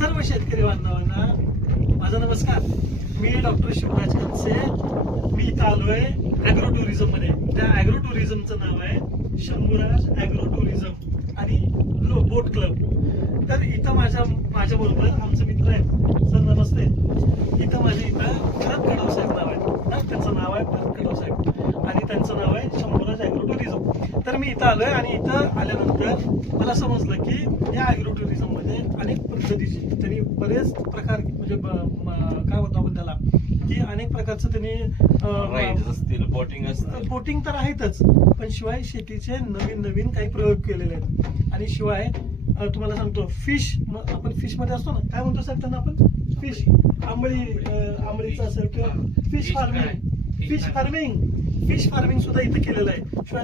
सर्व शेतकरी बांधवांना माझा नमस्कार. मी डॉक्टर शिवराज खडसे. मी इथं आलोय ॲग्रो टुरिझम मध्ये. त्या ॲग्रो टुरिझमचं नाव आहे शंभूराज ॲग्रो टुरिझम आणि बोट क्लब. तर इथं माझ्या बरोबर आमचे मित्र आहेत. सर नमस्ते. इथं भरत कडव साहेब नाव आहे. त्यांचं नाव आहे भरत कडव साहेब आणि त्यांचं नाव आहे शंभूराज ॲग्रो टुरिझम. तर मी इथं आलोय आणि इथं आल्यानंतर मला समजलं की या ॲग्रो टुरिझम मध्ये अनेक पद्धतीची त्यांनी बरेच प्रकार म्हणजे काय म्हणतो आपण त्याला की अनेक प्रकारचं त्यांनी बोटिंग असतं. बोटिंग तर आहेतच, पण शिवाय शेतीचे नवीन नवीन काही प्रयोग केलेले आहेत. आणि शिवाय तुम्हाला सांगतो फिश, आपण फिश मध्ये असतो ना, काय म्हणतो साहेब त्यांना आपण? फिश आंबळीचं असेल किंवा फिश फार्मिंग सुद्धा इथं केलेलं आहे. शिवाय